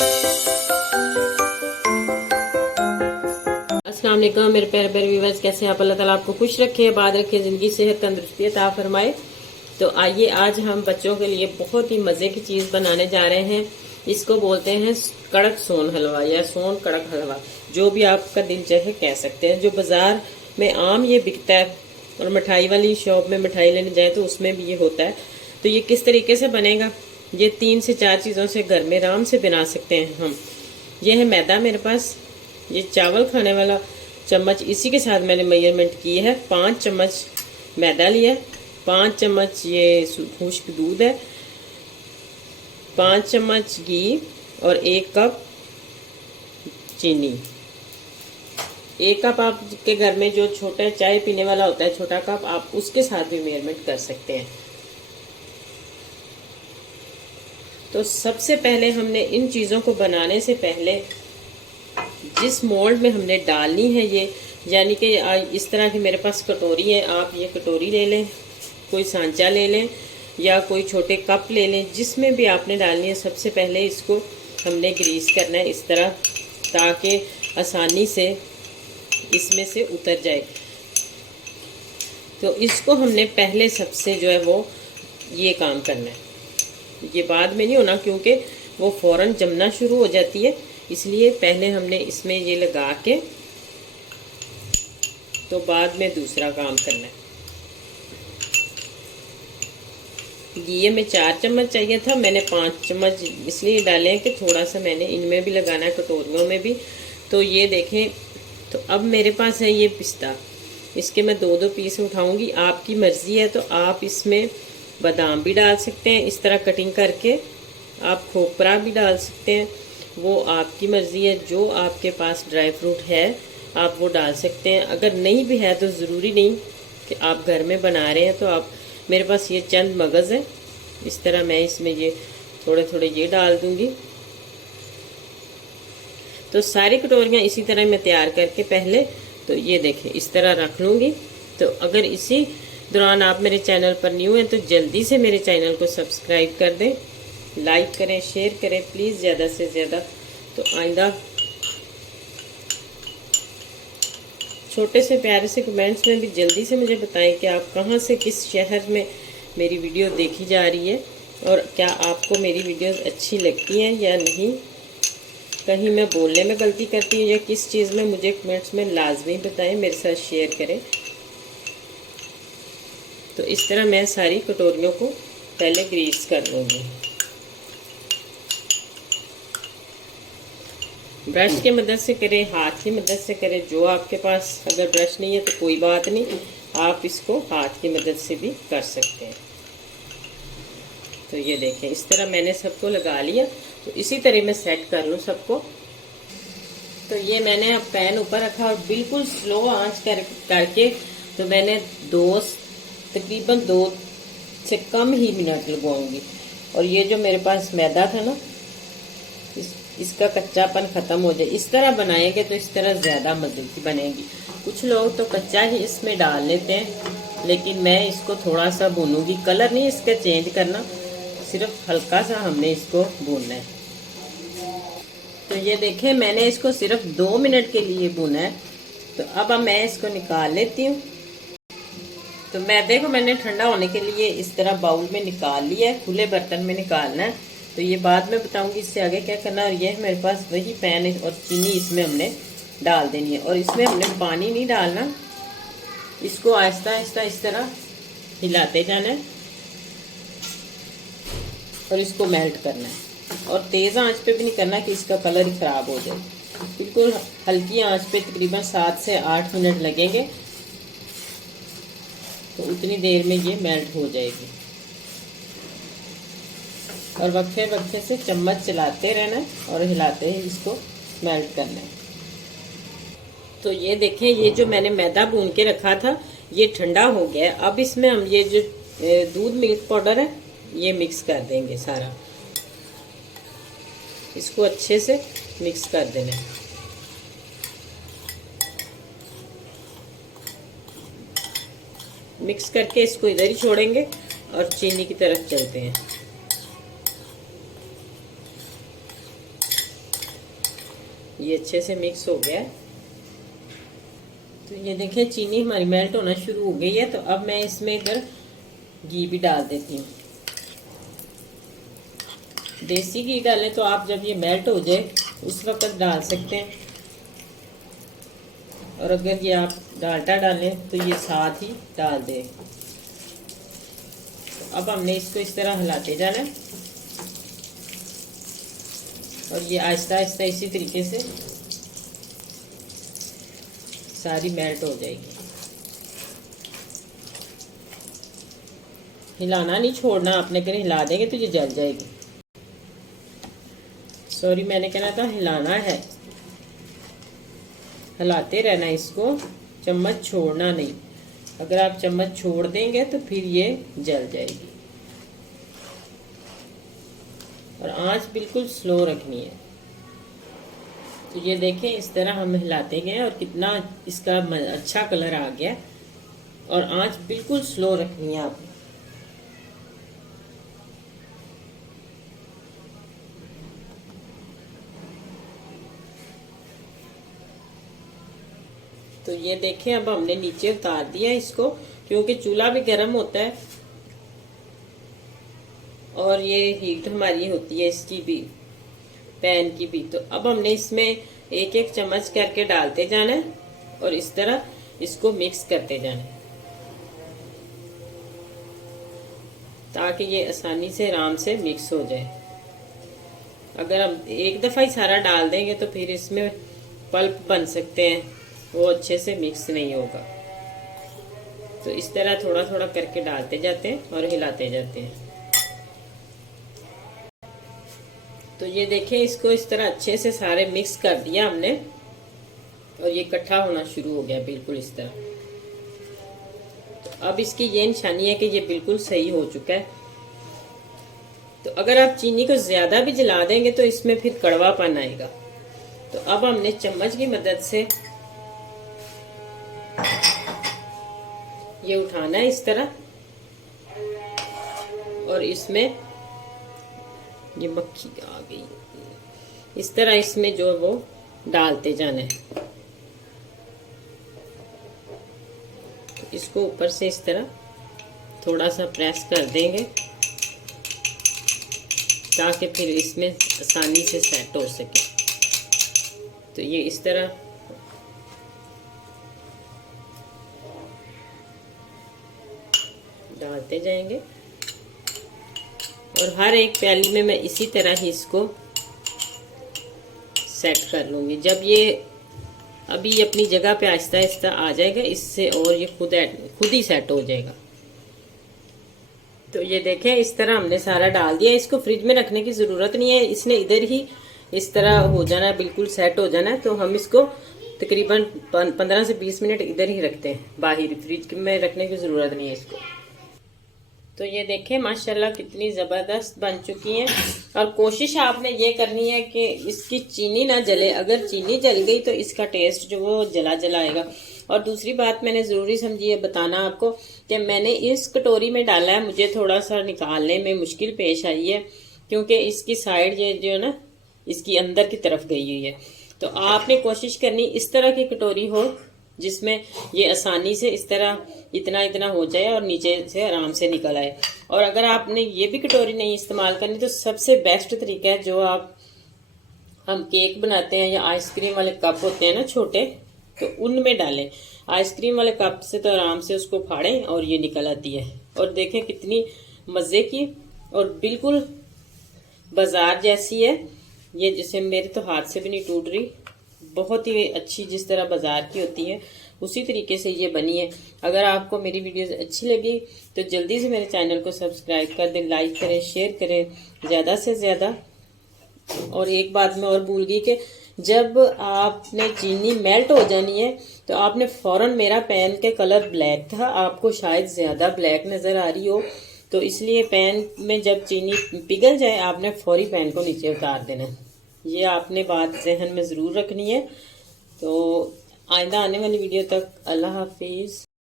अस्सलाम वालेकुम मेरे प्यारे प्यारे व्यूअर्स, कैसे हैं आप? अल्लाह ताला आपको खुश रखे, आबाद रखे, जिंदगी सेहत तंदुरुस्ती अता फरमाए। तो आइए आज हम बच्चों के लिए बहुत ही मज़े की चीज़ बनाने जा रहे हैं। इसको बोलते हैं कड़क सोन हलवा या सोन कड़क हलवा, जो भी आपका दिल चाहे कह सकते हैं। जो बाज़ार में आम ये बिकता है और मिठाई वाली शॉप में मिठाई लेने जाए तो उसमें भी ये होता है। तो ये किस तरीके से बनेगा, ये 3 से 4 चीज़ों से घर में आराम से बना सकते हैं हम। ये है मैदा मेरे पास, ये चावल खाने वाला चम्मच, इसी के साथ मैंने मेजरमेंट की है। 5 चम्मच मैदा लिया है, 5 चम्मच ये खुश्क दूध है, 5 चम्मच घी और 1 कप चीनी। 1 कप आपके घर में जो छोटा चाय पीने वाला होता है, छोटा कप, आप उसके साथ भी मेजरमेंट कर सकते हैं। तो सबसे पहले हमने इन चीज़ों को बनाने से पहले जिस मोल्ड में हमने डालनी है ये, यानी कि इस तरह की मेरे पास कटोरी है, आप ये कटोरी ले लें, कोई सांचा ले लें या कोई छोटे कप ले लें, जिसमें भी आपने डालनी है। सबसे पहले इसको हमने ग्रीस करना है इस तरह, ताकि आसानी से इसमें से उतर जाए। तो इसको हमने पहले सबसे जो है वो ये काम करना है, ये बाद में नहीं होना, क्योंकि वो फ़ौरन जमना शुरू हो जाती है। इसलिए पहले हमने इसमें ये लगा के तो बाद में दूसरा काम करना है। ये में 4 चम्मच चाहिए था, मैंने 5 चम्मच इसलिए डाले हैं कि थोड़ा सा मैंने इनमें भी लगाना है, कटोरियों में भी। तो ये देखें, तो अब मेरे पास है ये पिस्ता, इसके मैं 2-2 पीस उठाऊंगी। आपकी मर्ज़ी है तो आप इसमें बादाम भी डाल सकते हैं इस तरह कटिंग करके, आप खोपरा भी डाल सकते हैं, वो आपकी मर्ज़ी है। जो आपके पास ड्राई फ्रूट है आप वो डाल सकते हैं। अगर नहीं भी है तो ज़रूरी नहीं कि आप घर में बना रहे हैं तो आप, मेरे पास ये चंद मगज़ है, इस तरह मैं इसमें ये थोड़े थोड़े ये डाल दूंगी। तो सारी कटोरियाँ इसी तरह मैं तैयार करके पहले तो ये देखें इस तरह रख लूँगी। तो अगर इसी दौरान आप मेरे चैनल पर न्यू हैं तो जल्दी से मेरे चैनल को सब्सक्राइब कर दें, लाइक करें, शेयर करें प्लीज़ ज़्यादा से ज़्यादा। तो आइंदा छोटे से प्यारे से कमेंट्स में भी जल्दी से मुझे बताएं कि आप कहाँ से, किस शहर में मेरी वीडियो देखी जा रही है और क्या आपको मेरी वीडियोस अच्छी लगती हैं या नहीं। कहीं मैं बोलने में गलती करती हूँ या किस चीज़ में, मुझे कमेंट्स में लाजमी बताएं, मेरे साथ शेयर करें। तो इस तरह मैं सारी कटोरियों को पहले ग्रीस कर लूँगी। ब्रश की मदद से करें, हाथ की मदद से करें, जो आपके पास, अगर ब्रश नहीं है तो कोई बात नहीं, आप इसको हाथ की मदद से भी कर सकते हैं। तो ये देखें इस तरह मैंने सबको लगा लिया। तो इसी तरह मैं सेट कर लूँ सबको। तो ये मैंने अब पैन ऊपर रखा और बिल्कुल स्लो आंच करके तो मैंने तकरीबन 2 से कम ही मिनट लगवाऊंगी। और ये जो मेरे पास मैदा था ना, इसका कच्चापन ख़त्म हो जाए। इस तरह बनाएंगे तो इस तरह ज़्यादा मज़े की बनेगी। कुछ लोग तो कच्चा ही इसमें डाल लेते हैं, लेकिन मैं इसको थोड़ा सा भूनूंगी। कलर नहीं इसका चेंज करना, सिर्फ हल्का सा हमने इसको भूनना है। तो ये देखें मैंने इसको सिर्फ 2 मिनट के लिए भूना है। तो अब मैं इसको निकाल लेती हूँ। तो मैदे को मैंने ठंडा होने के लिए इस तरह बाउल में निकाल लिया है, खुले बर्तन में निकालना है। तो ये बाद में बताऊंगी इससे आगे क्या करना। और ये मेरे पास वही पैन है और चीनी इसमें हमने डाल देनी है। और इसमें हमने पानी नहीं डालना, इसको आहिस्ता आहिस्ता इस तरह हिलाते जाना है और इसको मेल्ट करना है। और तेज़ आंच पे भी नहीं करना कि इसका कलर ख़राब हो जाए। बिल्कुल हल्की आंच पे तकरीबन 7 से 8 मिनट लगेंगे, तो उतनी देर में ये मेल्ट हो जाएगी। और वक्फे वक्फे से चम्मच चलाते रहना है और हिलाते ही इसको मेल्ट करना है। तो ये देखें, ये जो मैंने मैदा भून के रखा था ये ठंडा हो गया। अब इसमें हम ये जो दूध मिल्क पाउडर है ये मिक्स कर देंगे सारा, इसको अच्छे से मिक्स कर देना है। मिक्स करके इसको इधर ही छोड़ेंगे और चीनी की तरफ चलते हैं। ये अच्छे से मिक्स हो गया है। तो ये देखिए चीनी हमारी मेल्ट होना शुरू हो गई है। तो अब मैं इसमें इधर घी भी डाल देती हूँ। देसी घी डालें तो आप जब ये मेल्ट हो जाए उस वक्त डाल सकते हैं, और अगर ये आप डालडा डालें तो ये साथ ही डाल दें। तो अब हमने इसको इस तरह हिलाते जाना है, और ये आहिस्ता आहिस्ता इसी तरीके से सारी मेल्ट हो जाएगी। हिलाना नहीं छोड़ना आपने, कहीं हिला देंगे तो ये जल जाएगी। सॉरी, मैंने कहना था हिलाना है, हिलाते रहना इसको, चम्मच छोड़ना नहीं। अगर आप चम्मच छोड़ देंगे तो फिर ये जल जाएगी। और आंच बिल्कुल स्लो रखनी है। तो ये देखें इस तरह हम हिलाते गए और कितना इसका अच्छा कलर आ गया। और आंच बिल्कुल स्लो रखनी है आपने। तो ये देखें अब हमने नीचे उतार दिया इसको, क्योंकि चूल्हा भी गर्म होता है और ये हीट हमारी होती है इसकी भी, पैन की भी। तो अब हमने इसमें एक एक चम्मच करके डालते जाना है और इस तरह इसको मिक्स करते जाना है, ताकि ये आसानी से आराम से मिक्स हो जाए। अगर हम एक दफ़ा ही सारा डाल देंगे तो फिर इसमें पल्प बन सकते हैं, वो अच्छे से मिक्स नहीं होगा। तो इस तरह थोड़ा थोड़ा करके डालते जाते हैं और हिलाते जाते हैं। तो ये देखें इसको इस तरह अच्छे से सारे मिक्स कर दिया हमने, और ये इकट्ठा होना शुरू हो गया बिल्कुल इस तरह। तो अब इसकी ये निशानी है कि ये बिल्कुल सही हो चुका है। तो अगर आप चीनी को ज्यादा भी जला देंगे तो इसमें फिर कड़वापन आएगा। तो अब हमने चम्मच की मदद से ये उठाना है इस तरह, और इसमें ये मक्खी आ गई, इस तरह इसमें जो वो डालते जाना है। तो इसको ऊपर से इस तरह थोड़ा सा प्रेस कर देंगे, ताकि फिर इसमें आसानी से सेट हो सके। तो ये इस तरह डालते जाएंगे, और हर एक प्याली में मैं इसी तरह ही इसको सेट कर लूँगी। जब ये अभी अपनी जगह पे आहिस्ता आहिस्ता आ जाएगा इससे, और ये खुद ही सेट हो जाएगा। तो ये देखें इस तरह हमने सारा डाल दिया। इसको फ्रिज में रखने की ज़रूरत नहीं है, इसने इधर ही इस तरह हो जाना है, बिल्कुल सेट हो जाना है। तो हम इसको तकरीबन 15 से 20 मिनट इधर ही रखते हैं, बाहर फ्रिज में रखने की ज़रूरत नहीं है इसको। तो ये देखें माशाल्लाह कितनी ज़बरदस्त बन चुकी हैं। और कोशिश आपने ये करनी है कि इसकी चीनी ना जले। अगर चीनी जल गई तो इसका टेस्ट जो वो जला जला आएगा। और दूसरी बात मैंने ज़रूरी समझी है बताना आपको कि मैंने इस कटोरी में डाला है, मुझे थोड़ा सा निकालने में मुश्किल पेश आई है, क्योंकि इसकी साइड ये जो है ना इसकी अंदर की तरफ गई हुई है। तो आपने कोशिश करनी इस तरह की कटोरी हो जिसमें ये आसानी से इस तरह इतना इतना हो जाए और नीचे से आराम से निकल आए। और अगर आपने ये भी कटोरी नहीं इस्तेमाल करनी तो सबसे बेस्ट तरीका है, जो हम केक बनाते हैं या आइसक्रीम वाले कप होते हैं ना छोटे, तो उनमें डालें। आइसक्रीम वाले कप से तो आराम से उसको फाड़ें और ये निकल आती है। और देखें कितनी मज़े की और बिल्कुल बाजार जैसी है ये, जैसे मेरे तो हाथ से भी नहीं टूट रही, बहुत ही अच्छी जिस तरह बाजार की होती है उसी तरीके से ये बनी है। अगर आपको मेरी वीडियोस अच्छी लगी तो जल्दी से मेरे चैनल को सब्सक्राइब कर दें, लाइक करें, शेयर करें ज़्यादा से ज़्यादा। और एक बात मैं और भूल गई कि जब आपने चीनी मेल्ट हो जानी है तो आपने फौरन, मेरा पैन के कलर ब्लैक था, आपको शायद ज़्यादा ब्लैक नज़र आ रही हो, तो इसलिए पैन में जब चीनी पिघल जाए आपने फौरी पैन को नीचे उतार देना है। ये आपने बात जहन में ज़रूर रखनी है। तो आइंदा आने वाली वीडियो तक अल्लाह हाफिज़।